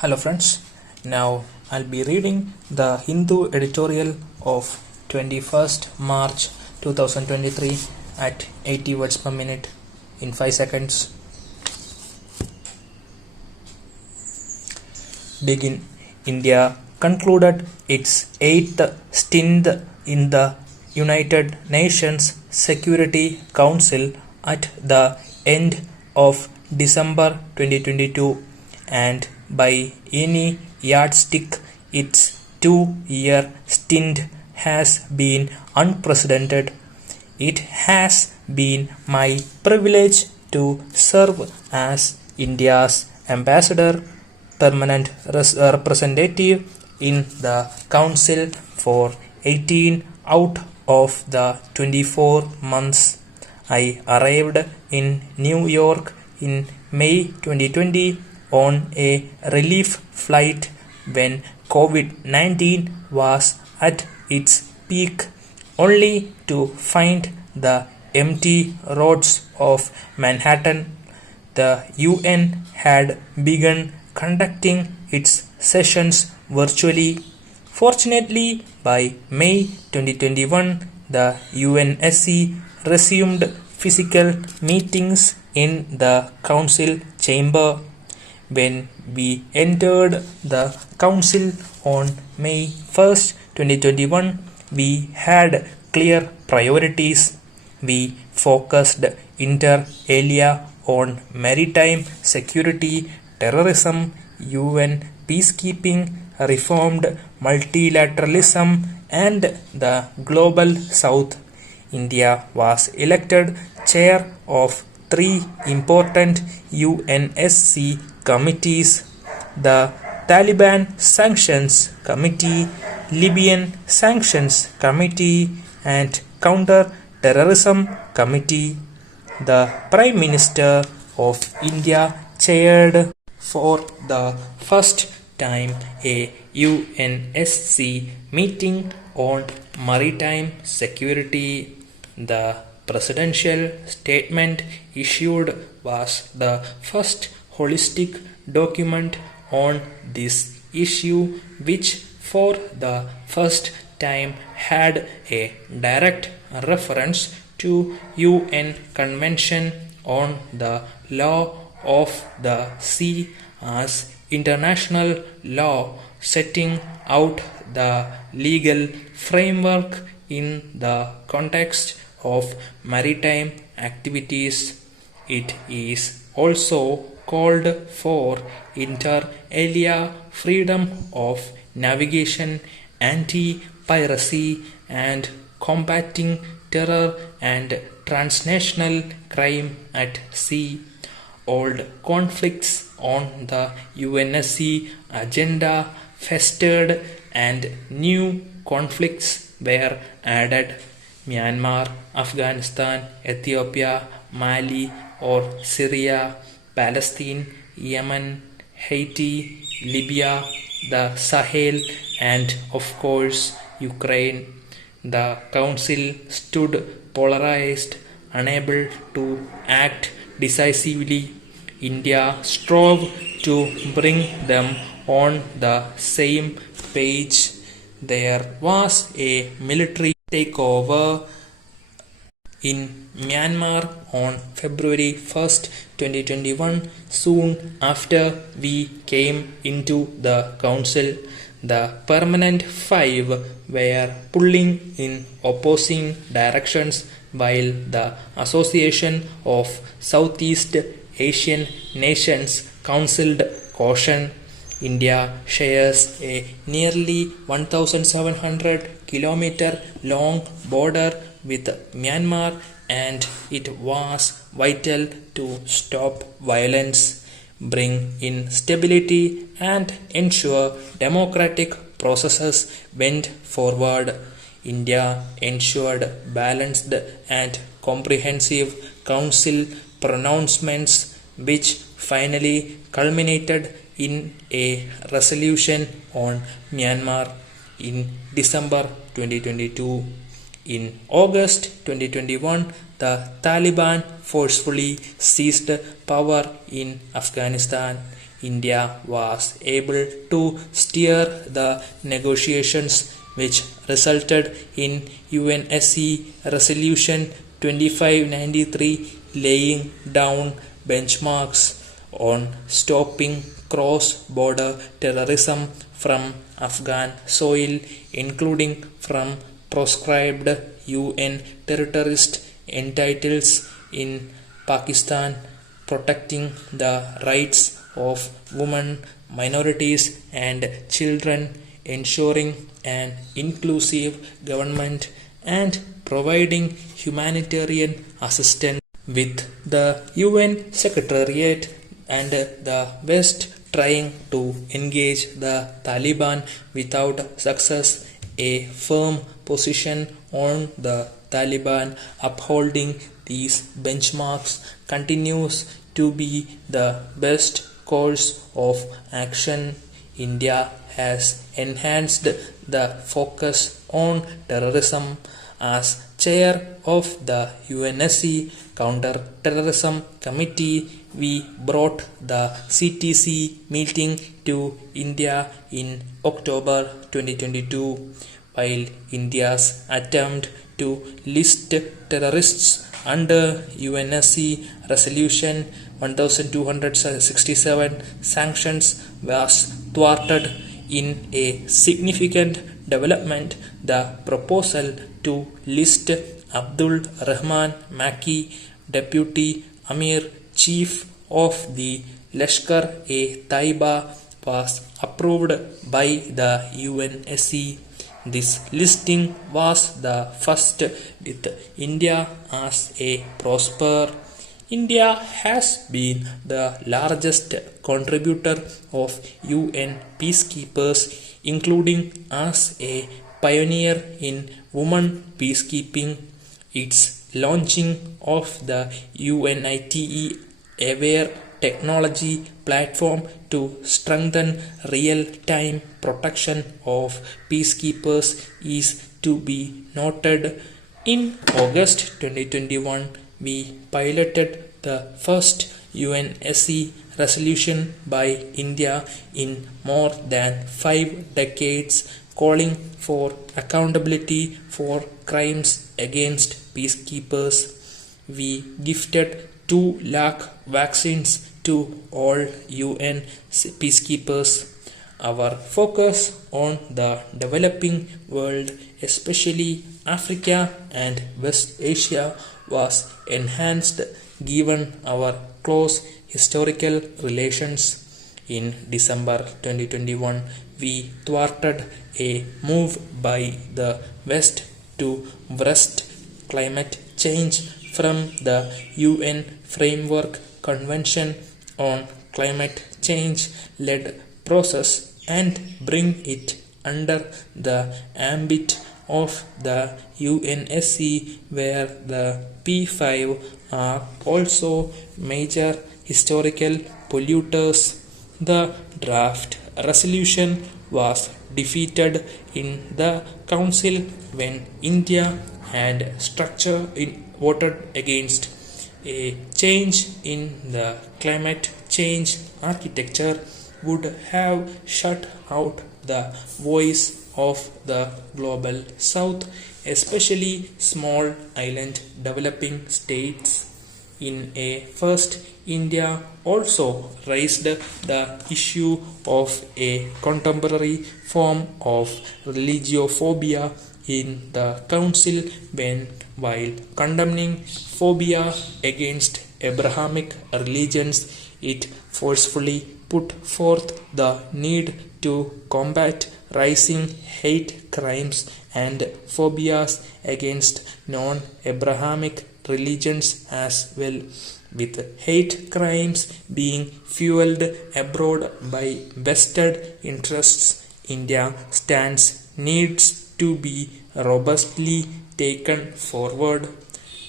Hello friends, now I'll be reading the Hindu editorial of 21st March 2023 at 80 words per minute in 5 seconds. Begin. India concluded its 8th stint in the United Nations Security Council at the end of December 2022, and by any yardstick, its 2-year stint has been unprecedented. It has been my privilege to serve as India's ambassador, permanent representative in the Council for 18 out of the 24 months. I arrived in New York in May 2020 on a relief flight when COVID-19 was at its peak, only to find the empty roads of Manhattan. The UN had begun conducting its sessions virtually. Fortunately, by May 2021, the UNSC resumed physical meetings in the Council chamber. When we entered the Council on May 1st, 2021, we had clear priorities. We focused inter alia on maritime security, terrorism, UN peacekeeping, reformed multilateralism, and the global south. India was elected chair of 3 important UNSC committees: the Taliban Sanctions Committee, Libyan Sanctions Committee, and Counter-Terrorism Committee. The Prime Minister of India chaired for the first time a UNSC meeting on maritime security. The presidential statement issued was the first holistic document on this issue, which for the first time had a direct reference to UN Convention on the Law of the Sea as international law, setting out the legal framework in the context of maritime activities. It is also called for inter alia freedom of navigation, anti-piracy, and combating terror and transnational crime at sea. Old conflicts on the UNSC agenda festered and new conflicts were added. Myanmar, Afghanistan, Ethiopia, Mali or Syria, Palestine, Yemen, Haiti, Libya, the Sahel, and of course Ukraine. The Council stood polarized, unable to act decisively. India strove to bring them on the same page. There was a military takeover in Myanmar on February 1st, 2021. Soon after we came into the Council, the Permanent Five were pulling in opposing directions, while the Association of Southeast Asian Nations counseled caution. India shares a nearly 1,700 kilometer long border with Myanmar, and it was vital to stop violence, bring in stability, and ensure democratic processes went forward. India ensured balanced and comprehensive Council pronouncements, which finally culminated in a resolution on Myanmar in December 2022. In August 2021, the Taliban forcefully seized power in Afghanistan. India was able to steer the negotiations, which resulted in UNSC Resolution 2593 laying down benchmarks on stopping cross-border terrorism from Afghan soil, including from proscribed UN terrorist entities in Pakistan, protecting the rights of women, minorities, and children, ensuring an inclusive government, and providing humanitarian assistance. With the UN Secretariat and the West trying to engage the Taliban without success, a firm position on the Taliban upholding these benchmarks continues to be the best course of action. India has enhanced the focus on terrorism. As chair of the UNSC Counter-Terrorism Committee, we brought the CTC meeting to India in October 2022. While India's attempt to list terrorists under UNSC Resolution 1267 sanctions was thwarted in a significant development, the proposal to list Abdul Rahman Maki, Deputy Amir Chief of the Lashkar-e-Taiba, was approved by the UNSC. This listing was the first with India as a prosper. India has been the largest contributor of UN peacekeepers, including as a pioneer in women peacekeeping. Its launching of the UNITE Aware technology platform to strengthen real-time protection of peacekeepers is to be noted. In August 2021, we piloted the first UNSC resolution by India in more than 5 decades, calling for accountability for crimes against peacekeepers. We gifted 2 lakh vaccines to all UN peacekeepers. Our focus on the developing world, especially Africa and West Asia, was enhanced given our close historical relations. In December 2021, we thwarted a move by the West to wrest climate change from the UN Framework Convention on Climate Change-led process and bring it under the ambit of the UNSC, where the P5 are also major historical polluters. The draft resolution was defeated in the Council when India had voted against. A change in the climate change architecture would have shut out the voice of the global south, especially small island developing states. In a first, India also raised the issue of a contemporary form of religiophobia in the Council when, while condemning phobia against Abrahamic religions, it forcefully put forth the need to combat rising hate crimes and phobias against non-Abrahamic religions as well. With hate crimes being fueled abroad by vested interests, India stance needs to be robustly taken forward.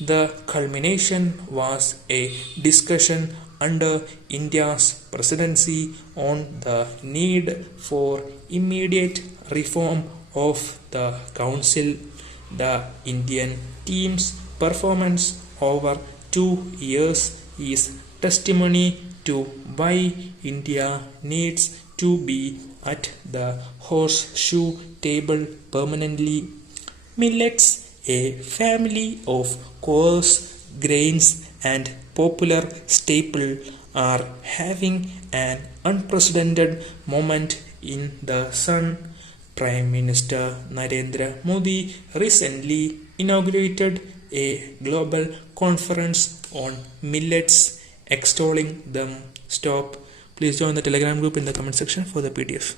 The culmination was a discussion under India's presidency on the need for immediate reform of the Council. The Indian team's performance over 2 years is testimony to why India needs to be at the horseshoe table permanently. Millets, a family of coarse grains and popular staple, are having an unprecedented moment in the sun. Prime Minister Narendra Modi recently inaugurated a global conference on millets, extolling them. Stop. Please join the Telegram group in the comment section for the PDF.